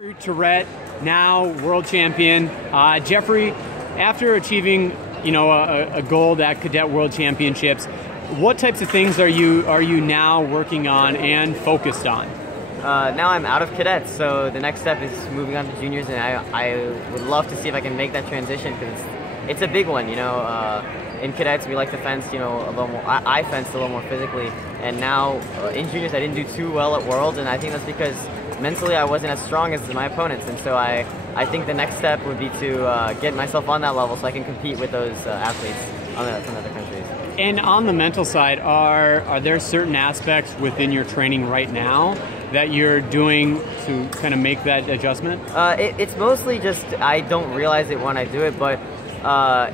Geoffrey Tourette, now world champion. Geoffrey, after achieving, a gold at Cadet World Championships, what types of things are you now working on and focused on? Now I'm out of cadets, so the next step is moving on to juniors, and I would love to see if I can make that transition because it's a big one. In cadets we like to fence, a little more. I fenced a little more physically, and now in juniors I didn't do too well at Worlds, and I think that's because mentally I wasn't as strong as my opponents, and so I think the next step would be to get myself on that level so I can compete with those athletes from other countries. And on the mental side, are there certain aspects within your training right now that you're doing to kind of make that adjustment? It's mostly just I don't realize it when I do it, but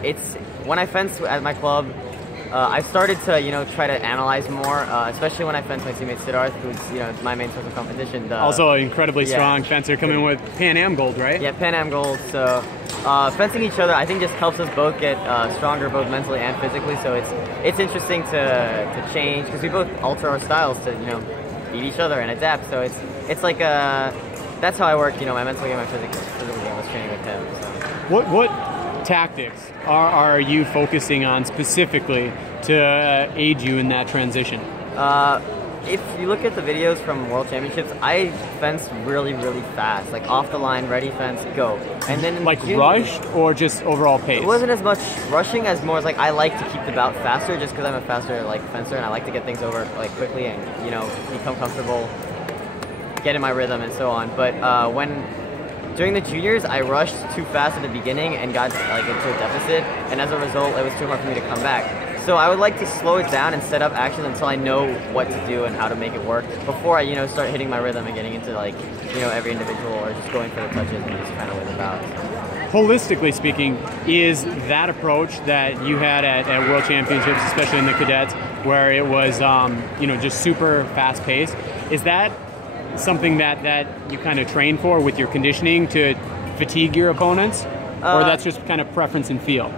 it's when I fence at my club. I started to try to analyze more, especially when I fence my teammate Siddharth, who's my main source of competition. Also an incredibly strong fencer coming with Pan Am gold, right? Yeah, Pan Am gold. So fencing each other, I think, just helps us both get stronger, both mentally and physically. So it's interesting to change because we both alter our styles to beat each other and adapt. So it's like that's how I work. My mental game, my physical game. I was training with him. So. What tactics are you focusing on specifically to aid you in that transition? If you look at the videos from World Championships, I fenced really, really fast, like off the line, ready fence, go. And then like rushed or just overall pace? It wasn't as much rushing as more as like I like to keep the bout faster, just because I'm a faster fencer and I like to get things over quickly and become comfortable, get in my rhythm and so on. But during the juniors, I rushed too fast at the beginning and got into a deficit, and as a result, it was too hard for me to come back. So I would like to slow it down and set up actions until I know what to do and how to make it work before I start hitting my rhythm and getting into every individual or just going for the touches and just trying to win the bout. Holistically speaking, is that approach that you had at World Championships, especially in the cadets, where it was just super fast paced, is that something that you kind of train for with your conditioning to fatigue your opponents, or that's just kind of preference and feel?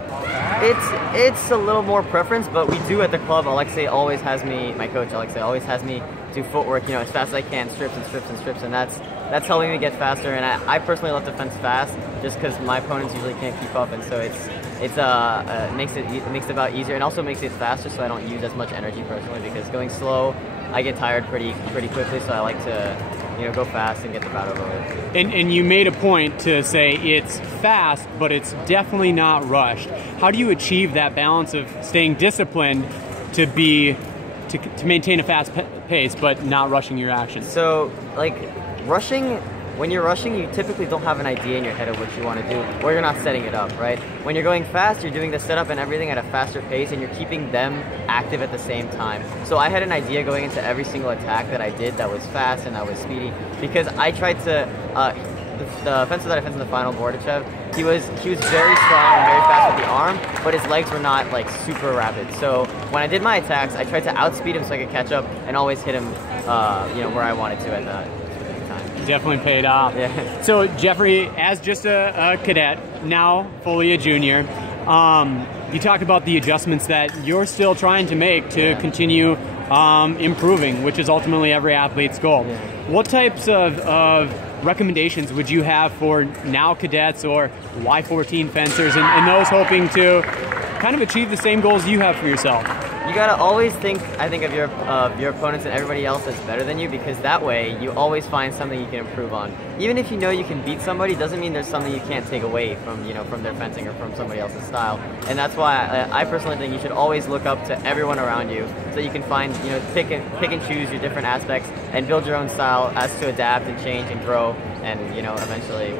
It's a little more preference, but we do at the club. Alexei always has me, my coach Alexei always has me do footwork, as fast as I can, strips and strips and strips, and that's helping me get faster. And I personally love to fence fast, just because my opponents usually can't keep up, and so it makes the bout easier, and also makes it faster, so I don't use as much energy personally, because going slow, I get tired pretty quickly, so I like to go fast and get the bout over with. And you made a point to say it's fast, but it's definitely not rushed. How do you achieve that balance of staying disciplined to maintain a fast pace, but not rushing your actions? So, when you're rushing, you typically don't have an idea in your head of what you want to do, or you're not setting it up, right? When you're going fast, you're doing the setup and everything at a faster pace, and you're keeping them active at the same time. So I had an idea going into every single attack that I did that was fast and that was speedy, because I tried to, the fencer that I fenced in the final, Bordachev, he was very strong and very fast with the arm, but his legs were not super rapid. So when I did my attacks, I tried to outspeed him so I could catch up and always hit him, where I wanted to at that. Definitely paid off. Yeah. So Geoffrey, as just a cadet, now fully a junior, you talked about the adjustments that you're still trying to make to continue improving, which is ultimately every athlete's goal. Yeah. What types of recommendations would you have for now cadets or Y14 fencers and those hoping to kind of achieve the same goals you have for yourself? You gotta always think, I think, of your opponents and everybody else that's better than you, because that way you always find something you can improve on. Even if you can beat somebody, doesn't mean there's something you can't take away from from their fencing or from somebody else's style. And that's why I personally think you should always look up to everyone around you, so you can find pick and choose your different aspects and build your own style as to adapt and change and grow and eventually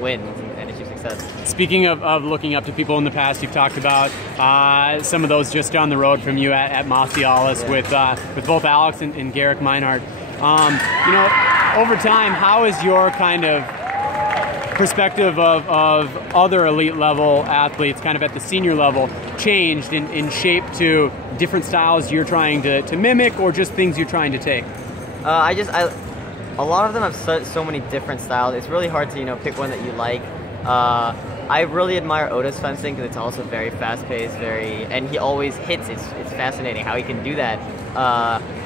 win and achieve success. Speaking of looking up to people in the past, you've talked about some of those just down the road from you at Mossialis with both Alex and Garrick Meinhardt. Over time, how has your kind of perspective of other elite level athletes kind of at the senior level changed in shape to different styles you're trying to mimic, or just things you're trying to take? A lot of them have so many different styles. It's really hard to pick one that you like. I really admire Oda's fencing because it's also very fast-paced, and he always hits. It's fascinating how he can do that.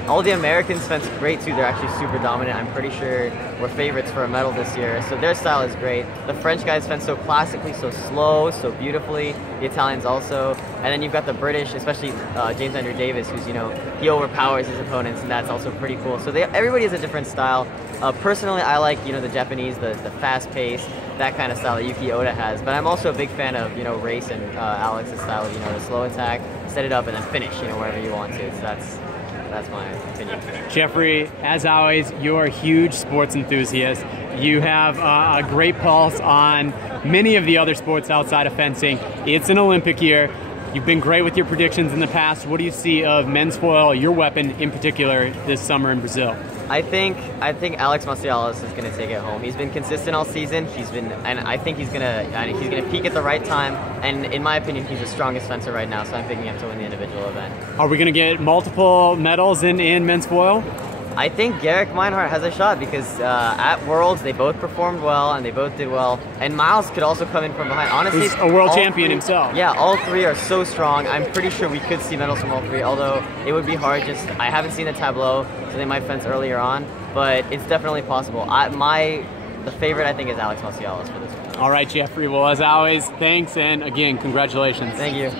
All the Americans fence great too. They're actually super dominant. I'm pretty sure we're favorites for a medal this year. So their style is great. The French guys fence so classically, so slow, so beautifully. The Italians also. And then you've got the British, especially James Andrew Davis, who's, you know, he overpowers his opponents, and that's also pretty cool. So everybody has a different style. Personally, I like, you know, the Japanese, the fast pace, that kind of style that Yuki Oda has. But I'm also a big fan of, you know, Race and Alex's style, you know, the slow attack, set it up, and then finish, you know, wherever you want to. So that's my opinion. Geoffrey, as always, you're a huge sports enthusiast. You have a great pulse on many of the other sports outside of fencing. It's an Olympic year. You've been great with your predictions in the past. What do you see of men's foil, your weapon in particular, this summer in Brazil? I think Alex Macialis is going to take it home. He's been consistent all season. And I think he's gonna peak at the right time. And in my opinion, he's the strongest fencer right now. So I'm picking him to win the individual event. Are we going to get multiple medals in men's foil? I think Garrick Meinhardt has a shot because at Worlds they both performed well and they both did well. And Miles could also come in from behind. Honestly, he's a world champion himself. Yeah, all three are so strong. I'm pretty sure we could see medals from all three, although it would be hard. I haven't seen the tableau, so they might fence earlier on. But it's definitely possible. The favorite, I think, is Alex Macialis for this one. All right, Geoffrey. Well, as always, thanks, and again, congratulations. Thank you.